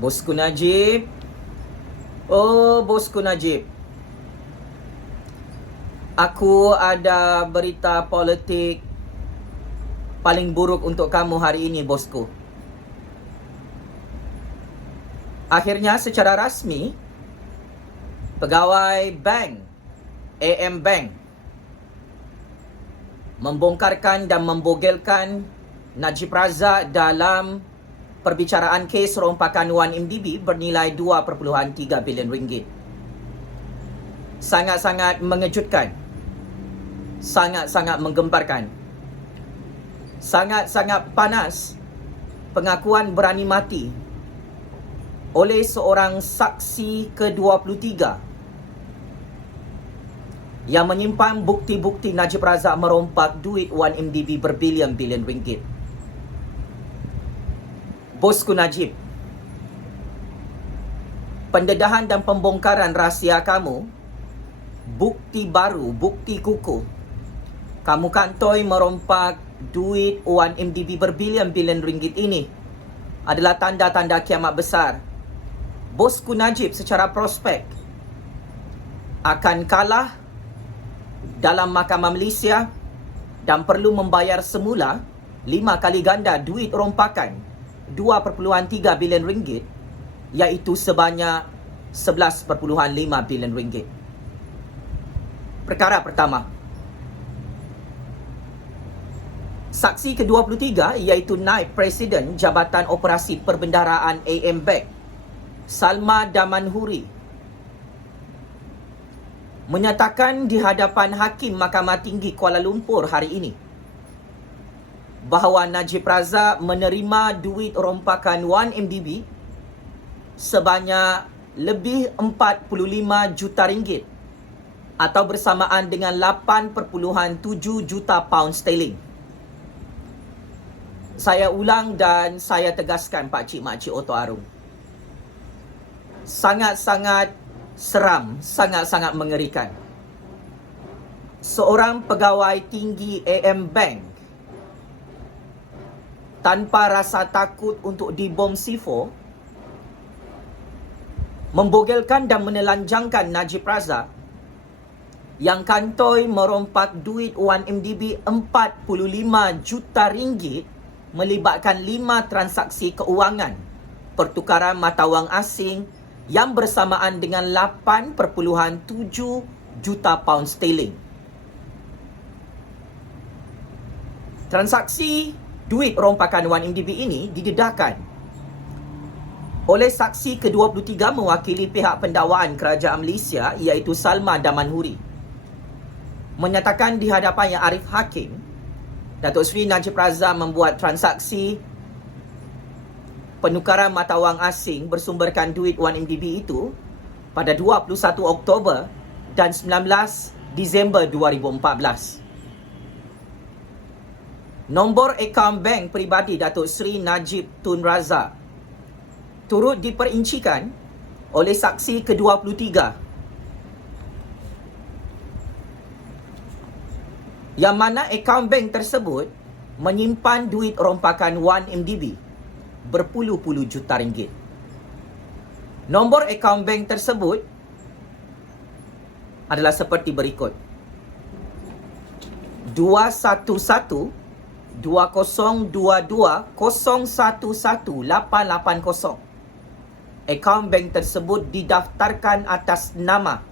Bosku Najib. Oh, Bosku Najib. Aku ada berita politik paling buruk untuk kamu hari ini, bosku. Akhirnya secara rasmi, pegawai bank, AM Bank, membongkarkan dan membogelkan Najib Razak dalam perbicaraan kes rompakan 1MDB bernilai 2.3 bilion ringgit. Sangat-sangat mengejutkan. Sangat-sangat menggemparkan. Sangat-sangat panas pengakuan berani mati oleh seorang saksi ke-23 yang menyimpan bukti-bukti Najib Razak merompak duit 1MDB berbilion-bilion ringgit. Bosku Najib, pendedahan dan pembongkaran rahsia kamu, bukti baru, bukti kukuh kamu kantoi merompak duit 1MDB berbilion-bilion ringgit ini adalah tanda-tanda kiamat besar. Bosku Najib secara prospek akan kalah dalam Mahkamah Malaysia dan perlu membayar semula 5 kali ganda duit rompakan 2.3 bilion ringgit, iaitu sebanyak 11.5 bilion ringgit. Perkara pertama, saksi ke-23 iaitu Naib Presiden Jabatan Operasi Perbendaharaan AM Bank, Salma Damanhuri, menyatakan di hadapan Hakim Mahkamah Tinggi Kuala Lumpur hari ini bahawa Najib Razak menerima duit rompakan 1MDB sebanyak lebih 45 juta ringgit atau bersamaan dengan 8.7 juta pound sterling. Saya ulang dan saya tegaskan, Pakcik Makcik Oto Arung. Sangat-sangat seram, sangat-sangat mengerikan. Seorang pegawai tinggi AM Bank tanpa rasa takut untuk dibom C4 membogelkan dan menelanjangkan Najib Razak yang kantoi merompak duit 1MDB 45 juta ringgit melibatkan 5 transaksi keuangan pertukaran mata wang asing yang bersamaan dengan 8.7 juta pound sterling. Transaksi duit rompakan 1MDB ini didedahkan oleh saksi ke-23 mewakili pihak pendakwaan Kerajaan Malaysia iaitu Salma Damanhuri, menyatakan di hadapan Yang Arif Hakim, Datuk Seri Najib Razak membuat transaksi penukaran mata wang asing bersumberkan duit 1MDB itu pada 21 Oktober dan 19 Disember 2014. Nombor akaun bank peribadi Datuk Seri Najib Tun Razak turut diperincikan oleh saksi ke-23 yang mana akaun bank tersebut menyimpan duit rompakan 1MDB berpuluh-puluh juta ringgit. Nombor akaun bank tersebut adalah seperti berikut: 211-2022-011880. Akaun bank tersebut didaftarkan atas nama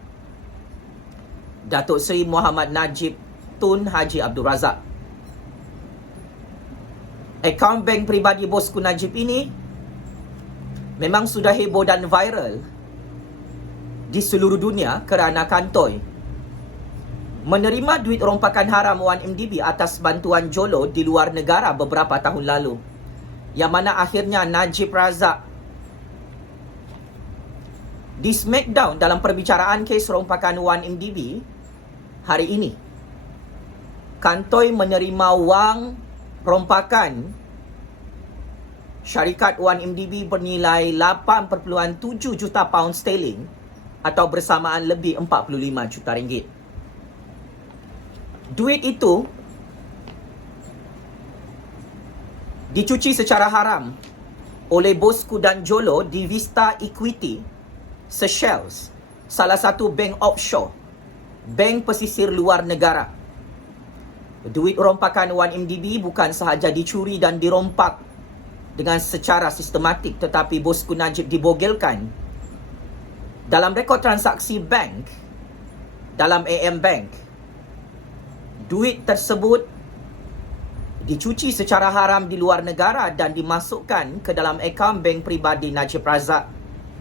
Datuk Seri Muhammad Najib Tun Haji Abdul Razak. Akaun bank peribadi bosku Najib ini memang sudah heboh dan viral di seluruh dunia kerana kantoi menerima duit rompakan haram 1MDB atas bantuan Jolo di luar negara beberapa tahun lalu, yang mana akhirnya Najib Razak di smackdown dalam perbicaraan kes rompakan 1MDB hari ini. Kantoi menerima wang rompakan syarikat 1MDB bernilai 8.7 juta pound sterling atau bersamaan lebih 45 juta ringgit. Duit itu dicuci secara haram oleh bosku dan Jolo di Vista Equity Seychelles, salah satu bank offshore, bank pesisir luar negara. Duit rompakan 1MDB bukan sahaja dicuri dan dirompak dengan secara sistematik, tetapi bosku Najib dibogelkan dalam rekod transaksi bank dalam AM Bank. Duit tersebut dicuci secara haram di luar negara dan dimasukkan ke dalam akaun bank pribadi Najib Razak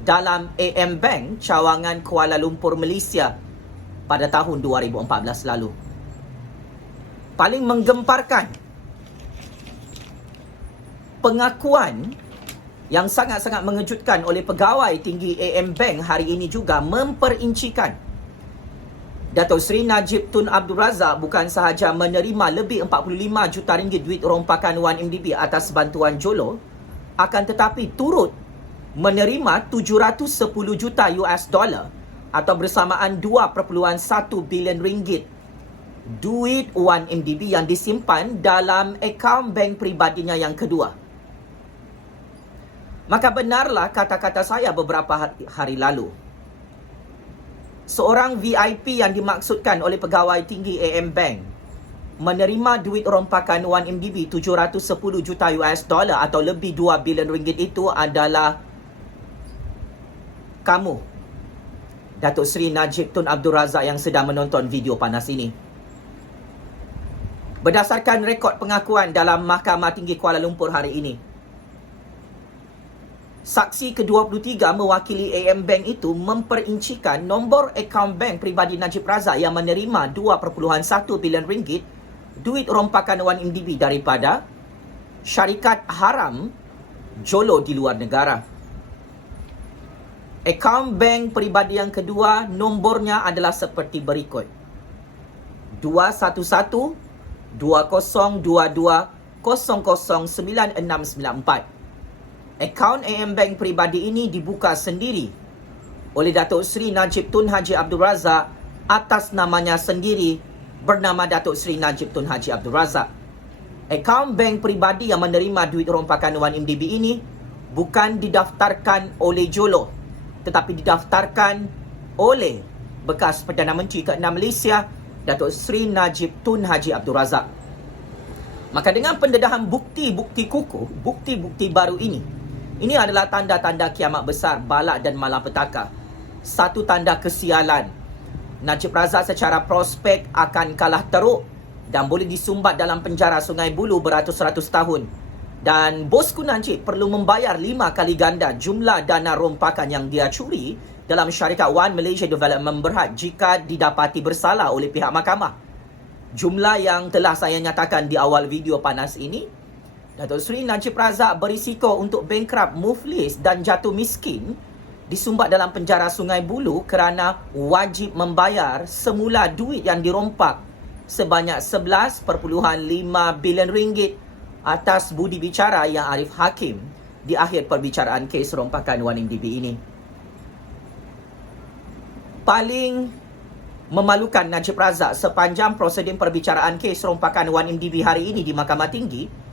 dalam AM Bank cawangan Kuala Lumpur, Malaysia pada tahun 2014 lalu. Paling menggemparkan, pengakuan yang sangat-sangat mengejutkan oleh pegawai tinggi AM Bank hari ini juga memperincikan Datuk Seri Najib Tun Abdul Razak bukan sahaja menerima lebih 45 juta ringgit duit rompakan 1MDB atas bantuan Jolo, akan tetapi turut menerima 710 juta US dollar atau bersamaan 2.1 bilion ringgit duit 1MDB yang disimpan dalam akaun bank pribadinya yang kedua. Maka benarlah kata-kata saya beberapa hari lalu. Seorang VIP yang dimaksudkan oleh pegawai tinggi AM Bank menerima duit rompakan 1MDB 710 juta US dollar atau lebih 2 bilion ringgit itu adalah kamu, Datuk Seri Najib Tun Abdul Razak yang sedang menonton video panas ini. Berdasarkan rekod pengakuan dalam Mahkamah Tinggi Kuala Lumpur hari ini, saksi ke-23 mewakili AM Bank itu memperincikan nombor akaun bank pribadi Najib Razak yang menerima 2.1 bilion ringgit duit rompakan 1MDB daripada syarikat haram Jolo di luar negara. Akaun bank pribadi yang kedua nombornya adalah seperti berikut: 211-2022-009694. Akaun AM Bank pribadi ini dibuka sendiri oleh Datuk Seri Najib Tun Haji Abdul Razak atas namanya sendiri, bernama Datuk Seri Najib Tun Haji Abdul Razak. Akaun bank pribadi yang menerima duit rompakan 1MDB ini bukan didaftarkan oleh Jolo, tetapi didaftarkan oleh bekas Perdana Menteri ke-6 Malaysia, Datuk Seri Najib Tun Haji Abdul Razak. Maka dengan pendedahan bukti-bukti kukuh, bukti-bukti baru ini adalah tanda-tanda kiamat besar, balak dan malapetaka. Satu tanda kesialan. Najib Razak secara prospek akan kalah teruk dan boleh disumbat dalam penjara Sungai Buloh beratus-ratus tahun. Dan bosku Najib perlu membayar 5 kali ganda jumlah dana rompakan yang dia curi dalam syarikat One Malaysia Development Berhad jika didapati bersalah oleh pihak mahkamah. Jumlah yang telah saya nyatakan di awal video panas ini, Datuk Seri Najib Razak berisiko untuk bankrupt, muflis dan jatuh miskin, disumbat dalam penjara Sungai Buloh kerana wajib membayar semula duit yang dirompak sebanyak 11.5 bilion ringgit atas budi bicara yang Arif Hakim di akhir perbicaraan kes rompakan 1MDB ini. Paling memalukan Najib Razak sepanjang prosedur perbicaraan kes rompakan 1MDB hari ini di Mahkamah Tinggi,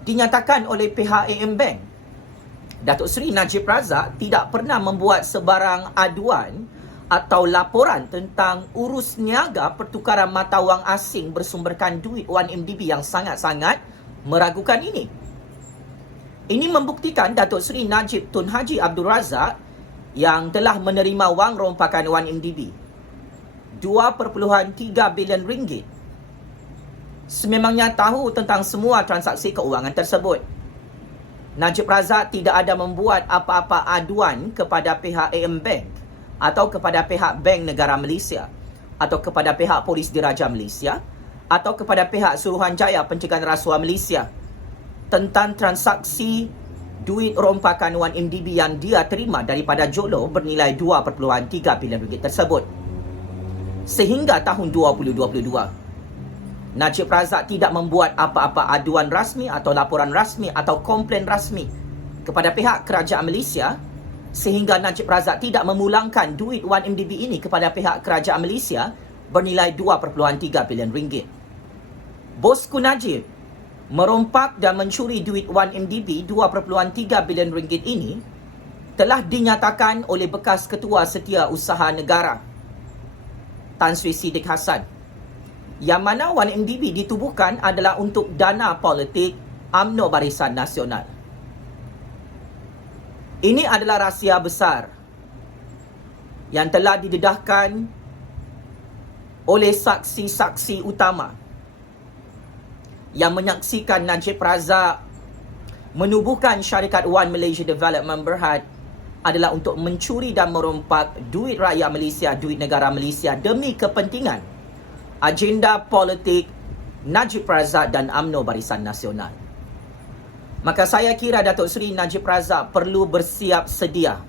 dinyatakan oleh pihak AM Bank, Datuk Seri Najib Razak tidak pernah membuat sebarang aduan atau laporan tentang urus niaga pertukaran mata wang asing bersumberkan duit 1MDB yang sangat-sangat meragukan ini. Ini membuktikan Datuk Seri Najib Tun Haji Abdul Razak yang telah menerima wang rompakan 1MDB 2.3 bilion ringgit sememangnya tahu tentang semua transaksi keuangan tersebut. Najib Razak tidak ada membuat apa-apa aduan kepada pihak AM Bank atau kepada pihak Bank Negara Malaysia atau kepada pihak Polis Diraja Malaysia atau kepada pihak Suruhanjaya Pencegahan Rasuah Malaysia tentang transaksi duit rompakan 1MDB yang dia terima daripada Jolo bernilai 2.3 bilion ringgit tersebut. Sehingga tahun 2022, Najib Razak tidak membuat apa-apa aduan rasmi atau laporan rasmi atau komplain rasmi kepada pihak kerajaan Malaysia, sehingga Najib Razak tidak memulangkan duit 1MDB ini kepada pihak kerajaan Malaysia bernilai 2.3 bilion ringgit. Bosku Najib merompak dan mencuri duit 1MDB 2.3 bilion ringgit ini telah dinyatakan oleh bekas Ketua Setiausaha Negara Tan Sri Siddiq Hassan, yang mana 1MDB ditubuhkan adalah untuk dana politik UMNO Barisan Nasional. Ini adalah rahsia besar yang telah didedahkan oleh saksi-saksi utama yang menyaksikan Najib Razak menubuhkan syarikat One Malaysia Development Berhad adalah untuk mencuri dan merompak duit rakyat Malaysia, duit negara Malaysia demi kepentingan agenda politik Najib Razak dan UMNO Barisan Nasional. Maka saya kira Datuk Seri Najib Razak perlu bersiap sedia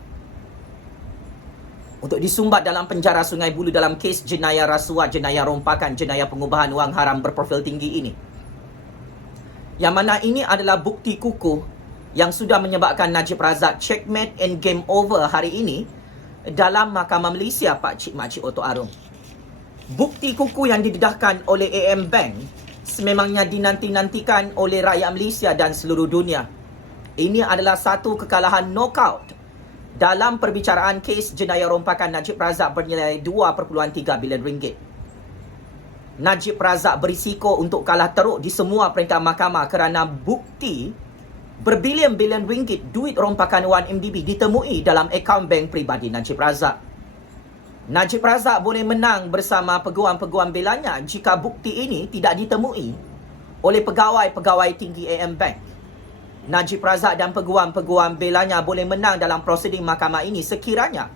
untuk disumbat dalam penjara Sungai Buloh dalam kes jenayah rasuah, jenayah rompakan, jenayah pengubahan wang haram berprofil tinggi ini. Yang mana ini adalah bukti kukuh yang sudah menyebabkan Najib Razak checkmate and game over hari ini dalam Mahkamah Malaysia, Pakcik Makcik Oto Arum. Bukti kukuh yang didedahkan oleh AM Bank sememangnya dinanti-nantikan oleh rakyat Malaysia dan seluruh dunia. Ini adalah satu kekalahan knockout dalam perbicaraan kes jenayah rompakan Najib Razak bernilai 2.3 bilion ringgit. Najib Razak berisiko untuk kalah teruk di semua peringkat mahkamah kerana bukti berbilion-bilion ringgit duit rompakan 1MDB ditemui dalam akaun bank peribadi Najib Razak. Najib Razak boleh menang bersama peguam-peguam belanya jika bukti ini tidak ditemui oleh pegawai-pegawai tinggi AM Bank. Najib Razak dan peguam-peguam belanya boleh menang dalam prosiding mahkamah ini sekiranya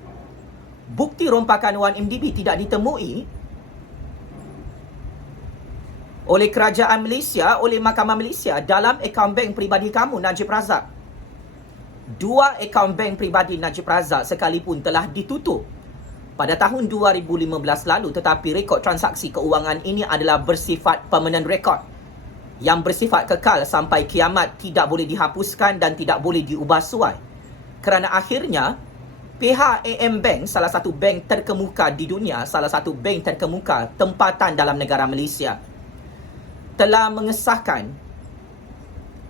bukti rompakan 1MDB tidak ditemui oleh kerajaan Malaysia, oleh Mahkamah Malaysia dalam akaun bank peribadi kamu, Najib Razak. Dua akaun bank peribadi Najib Razak sekalipun telah ditutup pada tahun 2015 lalu, tetapi rekod transaksi keuangan ini adalah bersifat permanent record yang bersifat kekal sampai kiamat, tidak boleh dihapuskan dan tidak boleh diubah suai. Kerana akhirnya pihak AM Bank, salah satu bank terkemuka di dunia, salah satu bank terkemuka tempatan dalam negara Malaysia, telah mengesahkan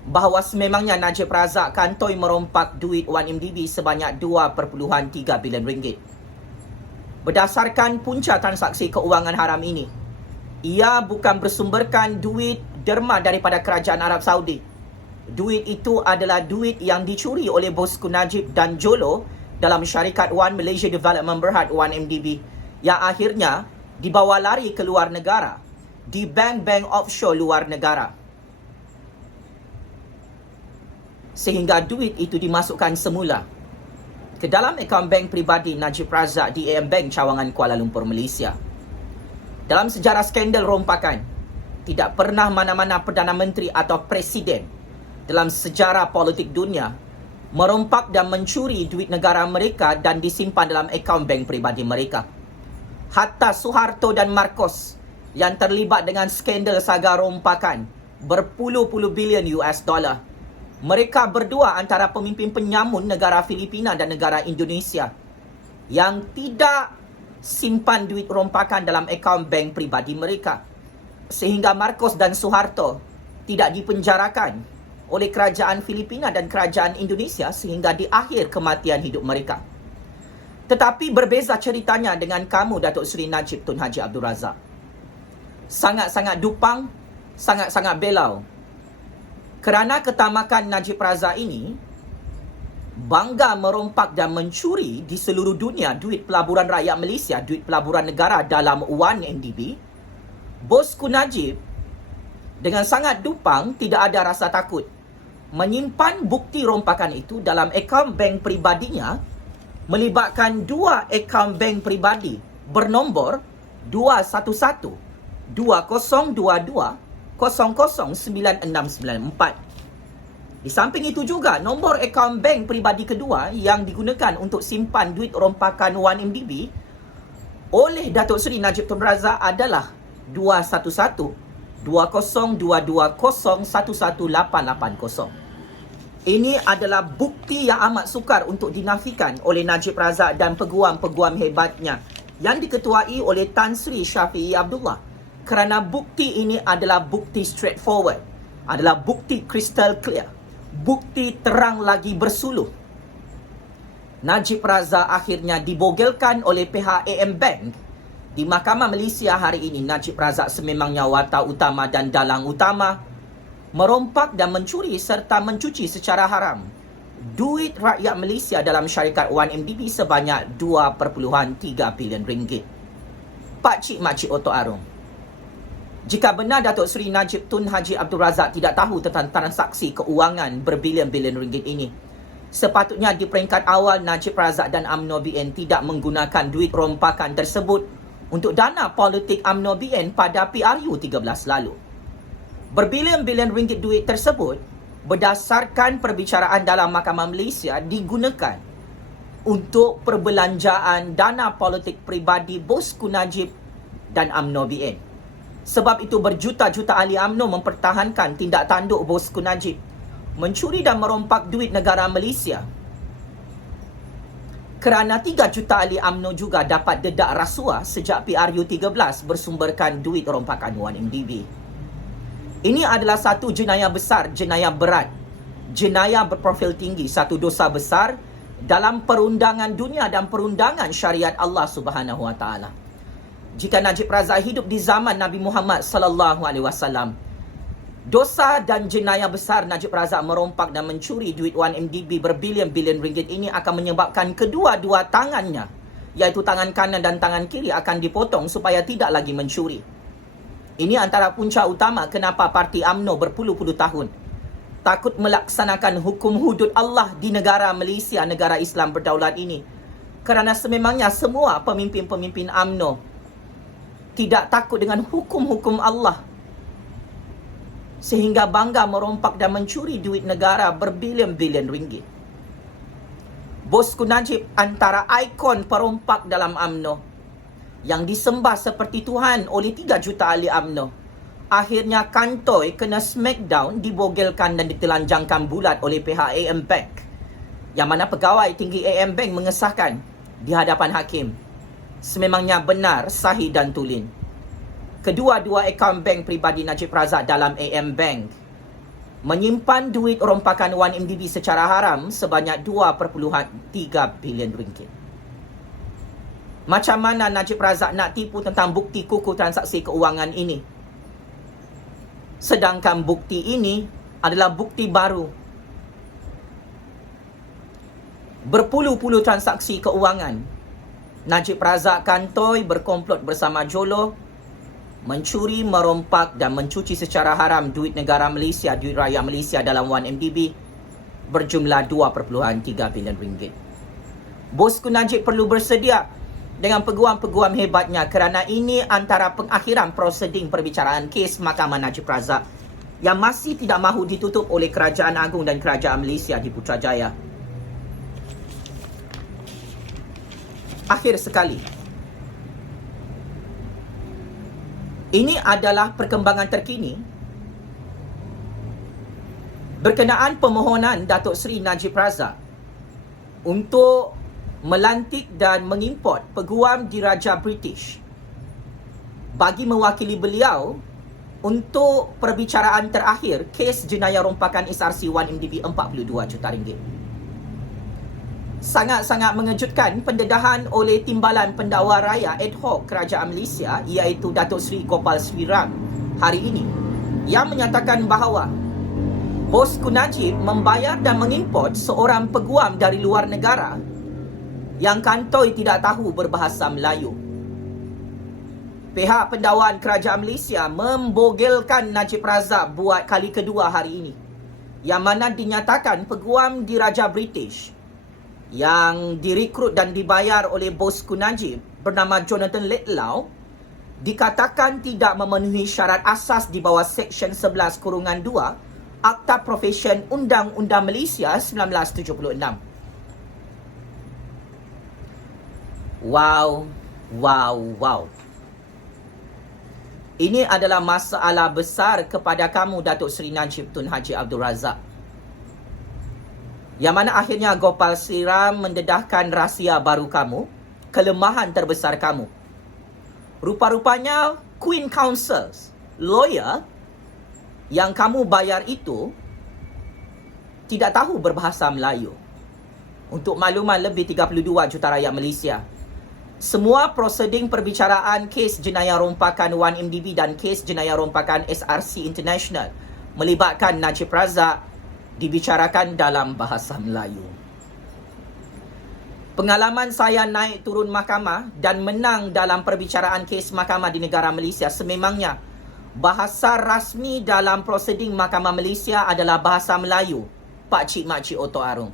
bahawa sememangnya Najib Razak kantoi merompak duit 1MDB sebanyak 2.3 bilion ringgit. Berdasarkan punca transaksi keuangan haram ini, ia bukan bersumberkan duit derma daripada kerajaan Arab Saudi. Duit itu adalah duit yang dicuri oleh bosku Najib dan Jolo dalam syarikat One Malaysia Development Berhad 1MDB yang akhirnya dibawa lari ke luar negara di bank-bank offshore luar negara. Sehingga duit itu dimasukkan semula ke dalam akaun bank pribadi Najib Razak di AM Bank Cawangan Kuala Lumpur, Malaysia. Dalam sejarah skandal rompakan, tidak pernah mana-mana Perdana Menteri atau Presiden dalam sejarah politik dunia merompak dan mencuri duit negara mereka dan disimpan dalam akaun bank pribadi mereka. Hatta Suharto dan Marcos yang terlibat dengan skandal saga rompakan berpuluh-puluh bilion US dollar. Mereka berdua antara pemimpin penyamun negara Filipina dan negara Indonesia yang tidak simpan duit rompakan dalam akaun bank pribadi mereka. Sehingga Marcos dan Suharto tidak dipenjarakan oleh kerajaan Filipina dan kerajaan Indonesia sehingga di akhir kematian hidup mereka. Tetapi berbeza ceritanya dengan kamu, Datuk Seri Najib Tun Haji Abdul Razak. Sangat-sangat dupang, sangat-sangat belau. Kerana ketamakan Najib Razak ini bangga merompak dan mencuri di seluruh dunia duit pelaburan rakyat Malaysia, duit pelaburan negara dalam 1MDB, bosku Najib dengan sangat dupang, tidak ada rasa takut, menyimpan bukti rompakan itu dalam akaun bank pribadinya, melibatkan dua akaun bank pribadi bernombor 211 2022 009694. Di samping itu juga, nombor akaun bank pribadi kedua yang digunakan untuk simpan duit rompakan 1MDB oleh Datuk Seri Najib Tun Razak adalah 211 2022 011880. Ini adalah bukti yang amat sukar untuk dinafikan oleh Najib Razak dan peguam-peguam hebatnya yang diketuai oleh Tan Sri Syafiee Abdullah. Kerana bukti ini adalah bukti straightforward. adalah bukti crystal clear, bukti terang lagi bersuluh. Najib Razak akhirnya dibogelkan oleh pihak AM Bank di Mahkamah Malaysia hari ini. Najib Razak sememangnya watak utama dan dalang utama merompak dan mencuri serta mencuci secara haram duit rakyat Malaysia dalam syarikat 1MDB sebanyak 2.3 bilion ringgit. Pakcik makcik otok arung. Jika benar Datuk Seri Najib Tun Haji Abdul Razak tidak tahu tentang transaksi keuangan berbilion-bilion ringgit ini, sepatutnya di peringkat awal Najib Razak dan UMNO BN tidak menggunakan duit rompakan tersebut untuk dana politik UMNO BN pada PRU 13 lalu. Berbilion-bilion ringgit duit tersebut berdasarkan perbicaraan dalam Mahkamah Malaysia digunakan untuk perbelanjaan dana politik peribadi bosku Najib dan UMNO BN. Sebab itu berjuta-juta ahli UMNO mempertahankan tindak tanduk bosku Najib mencuri dan merompak duit negara Malaysia. Kerana 3 juta ahli UMNO juga dapat dedak rasuah sejak PRU 13 bersumberkan duit rompakan 1MDB. Ini adalah satu jenayah besar, jenayah berat, jenayah berprofil tinggi, satu dosa besar dalam perundangan dunia dan perundangan syariat Allah Subhanahu Wa Taala. Jika Najib Razak hidup di zaman Nabi Muhammad sallallahu alaihi wasallam, dosa dan jenayah besar Najib Razak merompak dan mencuri duit 1MDB berbilion-bilion ringgit ini akan menyebabkan kedua-dua tangannya, iaitu tangan kanan dan tangan kiri, akan dipotong supaya tidak lagi mencuri. Ini antara punca utama kenapa parti UMNO berpuluh-puluh tahun takut melaksanakan hukum hudud Allah di negara Malaysia, negara Islam berdaulat ini. Kerana sememangnya semua pemimpin-pemimpin UMNO tidak takut dengan hukum-hukum Allah, sehingga bangga merompak dan mencuri duit negara berbilion-bilion ringgit. Bosku Najib antara ikon perompak dalam UMNO yang disembah seperti Tuhan oleh 3 juta ahli UMNO. Akhirnya kantoi kena smackdown, dibogelkan dan ditelanjangkan bulat oleh pihak AM Bank. Yang mana pegawai tinggi AM Bank mengesahkan di hadapan hakim sememangnya benar, sahih dan tulen. Kedua-dua akaun bank pribadi Najib Razak dalam AM Bank menyimpan duit rompakan 1MDB secara haram sebanyak 2.3 bilion ringgit. Macam mana Najib Razak nak tipu tentang bukti kukuh transaksi keuangan ini? Sedangkan bukti ini adalah bukti baru. Berpuluh-puluh transaksi keuangan Najib Razak kantoi berkomplot bersama Jolo mencuri, merompak dan mencuci secara haram duit negara Malaysia, duit rakyat Malaysia dalam 1MDB berjumlah 2.3 bilion ringgit. Bosku Najib perlu bersedia dengan peguam-peguam hebatnya kerana ini antara pengakhiran proseding perbicaraan kes Mahkamah Najib Razak yang masih tidak mahu ditutup oleh Kerajaan Agung dan Kerajaan Malaysia di Putrajaya. Akhir sekali, ini adalah perkembangan terkini berkenaan permohonan Datuk Seri Najib Razak untuk melantik dan mengimport peguam diraja British bagi mewakili beliau untuk perbicaraan terakhir kes jenayah rompakan SRC 1MDB 42 juta ringgit. Sangat-sangat mengejutkan pendedahan oleh Timbalan Pendakwa Raya ad hoc Kerajaan Malaysia iaitu Datuk Seri Gopal Sri Ram hari ini yang menyatakan bahawa bosku Najib membayar dan mengimport seorang peguam dari luar negara yang kantoi tidak tahu berbahasa Melayu. Pihak pendakwaan Kerajaan Malaysia membogelkan Najib Razak buat kali kedua hari ini, yang mana dinyatakan peguam diraja British yang direkrut dan dibayar oleh bosku Najib bernama Jonathan Letlau dikatakan tidak memenuhi syarat asas di bawah Seksyen 11(2) Akta Profession Undang-Undang Malaysia 1976. Wow. Ini adalah masalah besar kepada kamu, Datuk Seri Najib Tun Haji Abdul Razak. Yang mana akhirnya Gopal Sri Ram mendedahkan rahsia baru kamu, kelemahan terbesar kamu. Rupa-rupanya Queen Counsels, lawyer yang kamu bayar itu tidak tahu berbahasa Melayu. Untuk makluman, lebih 32 juta rakyat Malaysia. Semua proseding perbicaraan kes jenayah rompakan 1MDB dan kes jenayah rompakan SRC International melibatkan Najib Razak dibicarakan dalam bahasa Melayu. Pengalaman saya naik turun mahkamah dan menang dalam perbicaraan kes mahkamah di negara Malaysia, sememangnya bahasa rasmi dalam proseding mahkamah Malaysia adalah bahasa Melayu, pakcik makcik Otok Arung.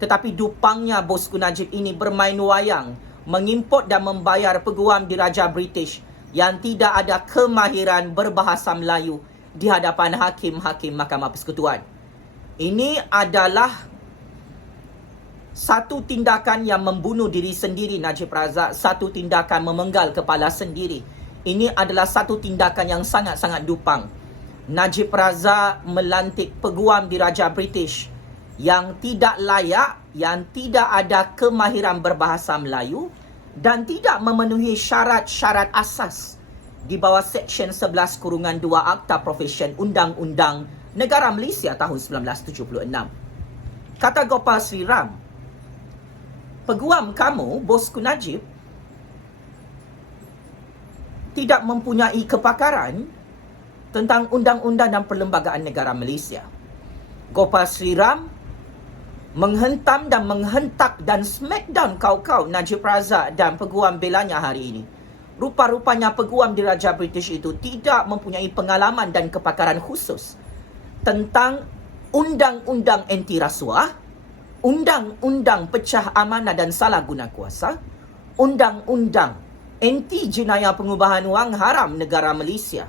Tetapi dupangnya bosku Najib ini bermain wayang, mengimport dan membayar peguam diraja British yang tidak ada kemahiran berbahasa Melayu di hadapan hakim-hakim Mahkamah Persekutuan. Ini adalah satu tindakan yang membunuh diri sendiri Najib Razak, satu tindakan memenggal kepala sendiri. Ini adalah satu tindakan yang sangat-sangat dupang. Najib Razak melantik peguam diraja British yang tidak layak, yang tidak ada kemahiran berbahasa Melayu dan tidak memenuhi syarat-syarat asas di bawah Seksyen 11/2 Akta Profesyen Undang-Undang Negara Malaysia tahun 1976. Kata Gopal Sri Ram, peguam kamu, bosku Najib, tidak mempunyai kepakaran tentang undang-undang dan perlembagaan negara Malaysia. Gopal Sri Ram menghentam dan menghentak dan smackdown kau-kau Najib Razak dan peguam belanya hari ini. Rupa-rupanya peguam diraja British itu tidak mempunyai pengalaman dan kepakaran khusus tentang undang-undang anti rasuah, undang-undang pecah amanah dan salah guna kuasa, undang-undang anti jenayah pengubahan wang haram negara Malaysia.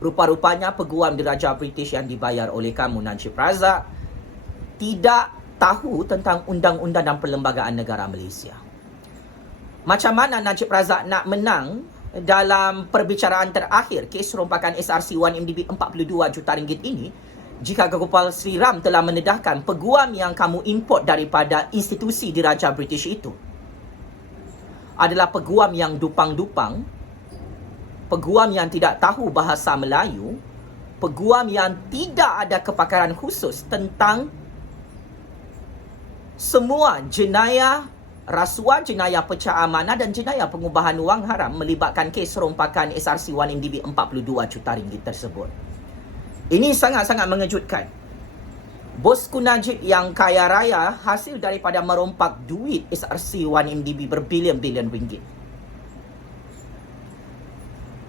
Rupa-rupanya peguam diraja British yang dibayar oleh kamu Najib Razak tidak tahu tentang undang-undang dan perlembagaan negara Malaysia. Macam mana Najib Razak nak menang dalam perbicaraan terakhir kes rompakan SRC 1MDB 42 juta ringgit ini jika Gopal Sri Ram telah mendedahkan peguam yang kamu import daripada institusi diraja British itu adalah peguam yang dupang-dupang, peguam yang tidak tahu bahasa Melayu, peguam yang tidak ada kepakaran khusus tentang semua jenayah rasuah, jenayah pecah amanah dan jenayah pengubahan wang haram melibatkan kes rompakan SRC 1MDB 42 juta ringgit tersebut. Ini sangat-sangat mengejutkan. Bosku Najib yang kaya raya hasil daripada merompak duit SRC 1MDB berbilion-bilion ringgit,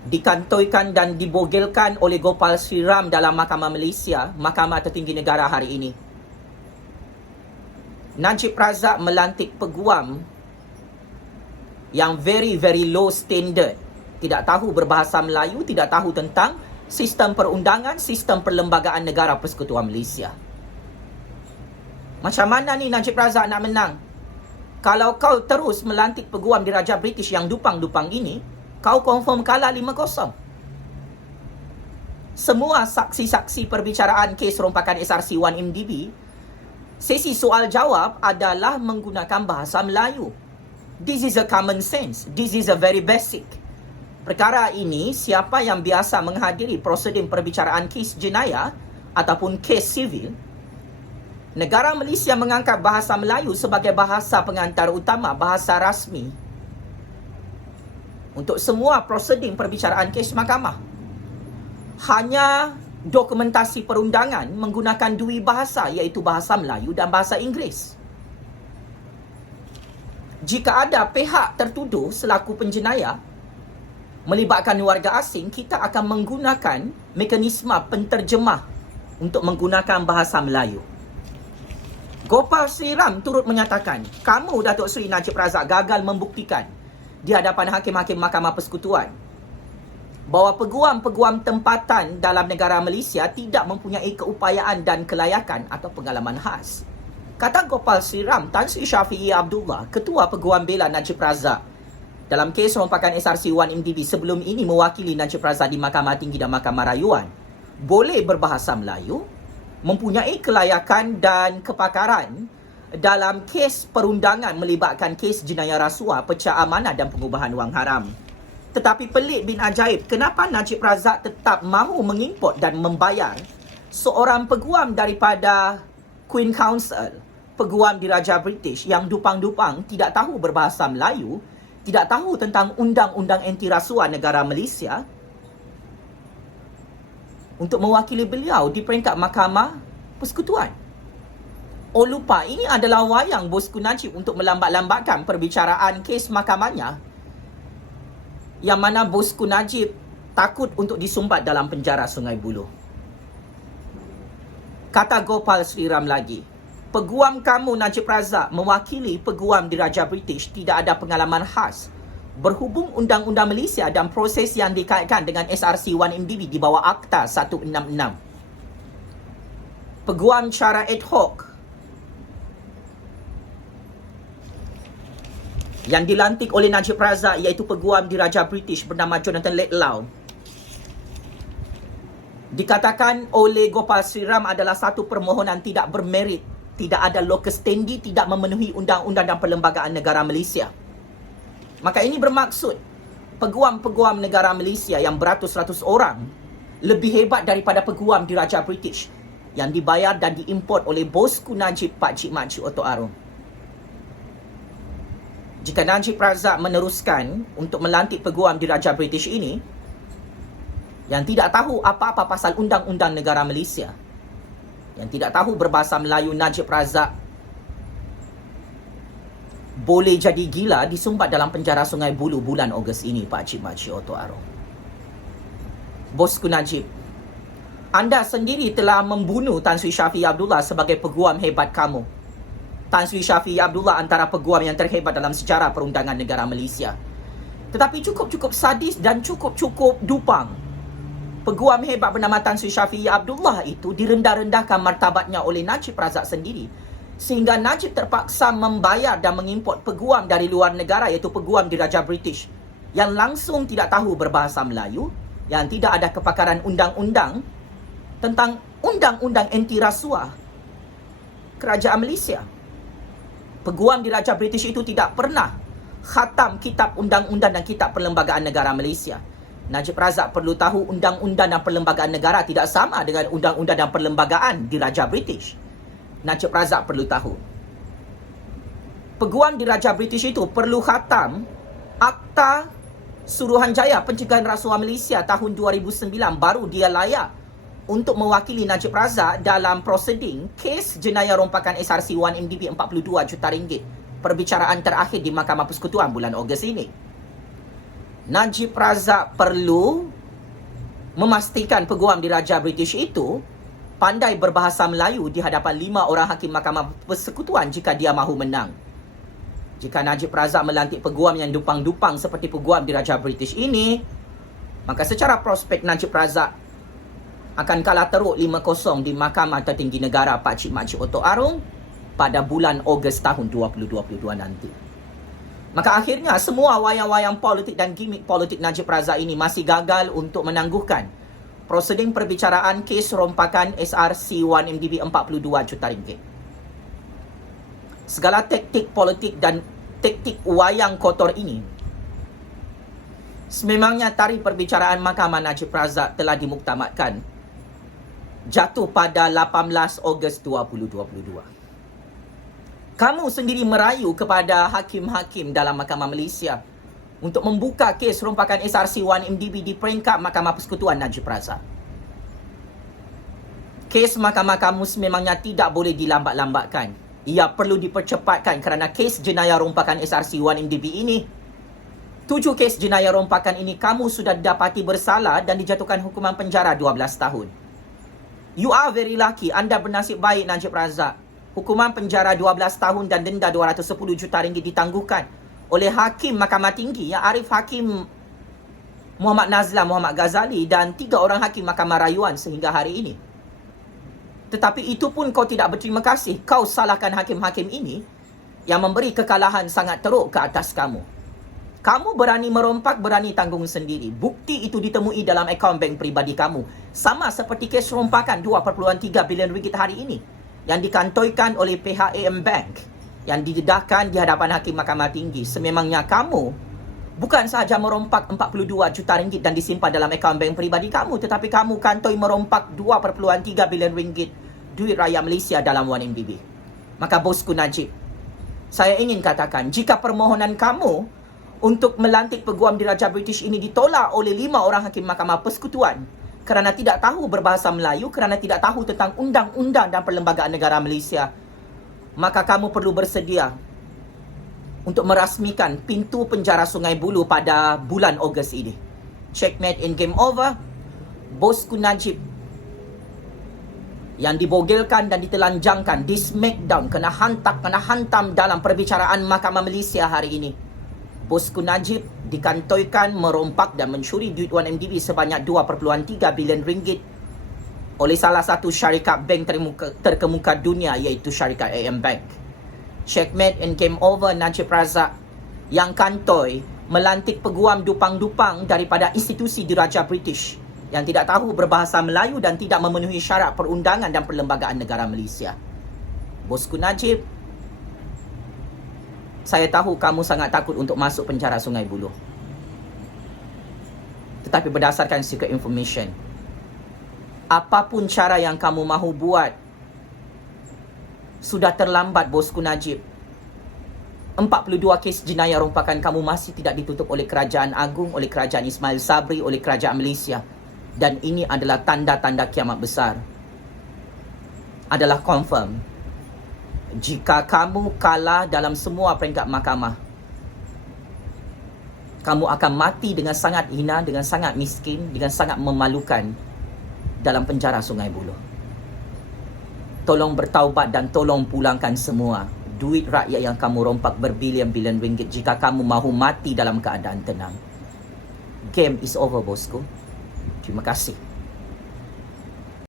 dikantoikan dan dibogelkan oleh Gopal Sri Ram dalam Mahkamah Malaysia, Mahkamah Tertinggi Negara hari ini. Najib Razak melantik peguam yang very low standard, tidak tahu berbahasa Melayu, tidak tahu tentang sistem perundangan, sistem perlembagaan negara Persekutuan Malaysia. Macam mana ni Najib Razak nak menang? Kalau kau terus melantik peguam diraja British yang dupang-dupang ini, kau confirm kalah 5-0. Semua saksi-saksi perbicaraan kes rompakan SRC 1MDB, sesi soal jawab adalah menggunakan bahasa Melayu. This is a common sense. This is a very basic. Perkara ini, siapa yang biasa menghadiri proseding perbicaraan kes jenayah ataupun kes sivil, negara Malaysia mengangkat bahasa Melayu sebagai bahasa pengantar utama, bahasa rasmi untuk semua proseding perbicaraan kes mahkamah. Hanya dokumentasi perundangan menggunakan dua bahasa, iaitu bahasa Melayu dan bahasa Inggeris. Jika ada pihak tertuduh selaku penjenayah melibatkan warga asing, kita akan menggunakan mekanisme penterjemah untuk menggunakan bahasa Melayu. Gopal Sri Ram turut menyatakan, kamu Datuk Seri Najib Razak gagal membuktikan di hadapan hakim-hakim Mahkamah Persekutuan bahawa peguam-peguam tempatan dalam negara Malaysia tidak mempunyai keupayaan dan kelayakan atau pengalaman khas. Kata Gopal Sri Ram, Tan Sri Syafiee Abdullah, Ketua Peguam Bela Najib Razak dalam kes rompakan SRC 1MDB sebelum ini mewakili Najib Razak di Mahkamah Tinggi dan Mahkamah Rayuan, boleh berbahasa Melayu, mempunyai kelayakan dan kepakaran dalam kes perundangan melibatkan kes jenayah rasuah, pecah amanah dan pengubahan wang haram. Tetapi pelik bin ajaib, kenapa Najib Razak tetap mahu mengimport dan membayar seorang peguam daripada Queen Council, peguam diraja British yang dupang-dupang tidak tahu berbahasa Melayu, tidak tahu tentang undang-undang anti rasuah negara Malaysia, untuk mewakili beliau di peringkat Mahkamah Persekutuan. Oh lupa, ini adalah wayang bosku Najib untuk melambat-lambatkan perbicaraan kes mahkamahnya, yang mana bosku Najib takut untuk disumbat dalam penjara Sungai Buloh. Kata Gopal Sriram lagi, peguam kamu Najib Razak mewakili peguam diraja British tidak ada pengalaman khas berhubung Undang-Undang Malaysia dan proses yang dikaitkan dengan SRC1MDB di bawah Akta 166. Peguam cara ad hoc yang dilantik oleh Najib Razak iaitu peguam diraja British bernama Jonathan Letlau, dikatakan oleh Gopal Sriram adalah satu permohonan tidak bermerit, tidak ada locus standi, tidak memenuhi undang-undang dan perlembagaan negara Malaysia. Maka ini bermaksud peguam-peguam negara Malaysia yang beratus-ratus orang lebih hebat daripada peguam diraja British yang dibayar dan diimport oleh bosku Najib Pakcik Makcik Otto Arum. Jika Najib Razak meneruskan untuk melantik peguam diraja British ini yang tidak tahu apa-apa pasal undang-undang negara Malaysia, yang tidak tahu berbahasa Melayu, Najib Razak boleh jadi gila disumbat dalam penjara Sungai Buloh bulan Ogos ini, Pakcik Makcik Otto Arum. Bosku Najib, anda sendiri telah membunuh Tan Sri Shafie Abdullah sebagai peguam hebat kamu. Tan Sri Shafie Abdullah antara peguam yang terhebat dalam sejarah perundangan negara Malaysia. Tetapi cukup-cukup sadis dan cukup-cukup dupang. Peguam hebat bernama Tan Sri Shafie Abdullah itu direndah-rendahkan martabatnya oleh Najib Razak sendiri, sehingga Najib terpaksa membayar dan mengimport peguam dari luar negara iaitu peguam diraja British yang langsung tidak tahu berbahasa Melayu, yang tidak ada kepakaran undang-undang tentang undang-undang anti rasuah kerajaan Malaysia. Peguam diraja British itu tidak pernah khatam kitab undang-undang dan kitab perlembagaan negara Malaysia. Najib Razak perlu tahu undang-undang dan perlembagaan negara tidak sama dengan undang-undang dan perlembagaan diraja British. Najib Razak perlu tahu. Peguam diraja British itu perlu khatam Akta Suruhanjaya Pencegahan Rasuah Malaysia tahun 2009 baru dia layak untuk mewakili Najib Razak dalam proseding kes jenayah rompakan SRC1MDB 42 juta ringgit. Perbicaraan terakhir di Mahkamah Persekutuan bulan Ogos ini. Najib Razak perlu memastikan peguam diraja British itu pandai berbahasa Melayu di hadapan 5 orang hakim Mahkamah Persekutuan jika dia mahu menang. Jika Najib Razak melantik peguam yang dupang-dupang seperti peguam diraja British ini, maka secara prospek Najib Razak akan kalah teruk 5-0 di Mahkamah Tertinggi Negara Pakcik Makcik Otto Arum pada bulan Ogos tahun 2022 nanti. Maka akhirnya semua wayang-wayang politik dan gimmick politik Najib Razak ini masih gagal untuk menangguhkan proseding perbicaraan kes rompakan SRC1MDB 42 juta ringgit. Segala taktik politik dan taktik wayang kotor ini sememangnya tarikh perbicaraan Mahkamah Najib Razak telah dimuktamadkan jatuh pada 18 Ogos 2022. Kamu sendiri merayu kepada hakim-hakim dalam Mahkamah Malaysia untuk membuka kes rompakan SRC1MDB di peringkat Mahkamah Persekutuan Najib Razak. Kes mahkamah kamu sememangnya tidak boleh dilambat-lambatkan. Ia perlu dipercepatkan kerana kes jenayah rompakan SRC1MDB ini, 7 kes jenayah rompakan ini kamu sudah didapati bersalah dan dijatuhkan hukuman penjara 12 tahun. You are very lucky. Anda bernasib baik, Najib Razak. Hukuman penjara 12 tahun dan denda 210 juta ringgit ditangguhkan oleh Hakim Mahkamah Tinggi yang Arif Hakim Muhammad Nazlan Muhammad Ghazali dan 3 orang Hakim Mahkamah Rayuan sehingga hari ini. Tetapi itu pun kau tidak berterima kasih. Kau salahkan hakim-hakim ini yang memberi kekalahan sangat teruk ke atas kamu. Kamu berani merompak, berani tanggung sendiri. Bukti itu ditemui dalam akaun bank peribadi kamu. Sama seperti kes rompakan 2.3 bilion ringgit hari ini yang dikantoikan oleh pihak AM Bank yang didedahkan di hadapan Hakim Mahkamah Tinggi. Sememangnya kamu Bukan sahaja merompak 42 juta ringgit dan disimpan dalam akaun bank peribadi kamu, tetapi kamu kantoi merompak 2.3 bilion ringgit duit rakyat Malaysia dalam 1MDB. Maka bosku Najib, saya ingin katakan, jika permohonan kamu untuk melantik peguam diraja British ini ditolak oleh 5 orang hakim Mahkamah Persekutuan kerana tidak tahu berbahasa Melayu, kerana tidak tahu tentang undang-undang dan perlembagaan negara Malaysia, maka kamu perlu bersedia untuk merasmikan pintu penjara Sungai Buloh pada bulan Ogos ini. Checkmate in game over. Bosku Najib yang dibogelkan dan ditelanjangkan, di smackdown, kena hantam dalam perbicaraan Mahkamah Malaysia hari ini. Bosku Najib dikantoikan merompak dan mencuri duit 1MDB sebanyak 2.3 bilion ringgit oleh salah satu syarikat bank terkemuka dunia, iaitu syarikat AM Bank. Checkmate and game over Najib Razak yang kantoi melantik peguam dupang-dupang daripada institusi diraja British yang tidak tahu berbahasa Melayu dan tidak memenuhi syarat perundangan dan perlembagaan negara Malaysia. Bosku Najib, saya tahu kamu sangat takut untuk masuk penjara Sungai Buloh. Tetapi berdasarkan secret information, apapun cara yang kamu mahu buat, sudah terlambat bosku Najib. 42 kes jenayah rompakan kamu masih tidak ditutup oleh Kerajaan Agung, oleh Kerajaan Ismail Sabri, oleh Kerajaan Malaysia. Dan ini adalah tanda-tanda kiamat besar. Adalah confirm. Jika kamu kalah dalam semua peringkat mahkamah, kamu akan mati dengan sangat hina, dengan sangat miskin, dengan sangat memalukan dalam penjara Sungai Buloh. Tolong bertaubat dan tolong pulangkan semua duit rakyat yang kamu rompak berbilion-bilion ringgit jika kamu mahu mati dalam keadaan tenang. Game is over bosku. Terima kasih.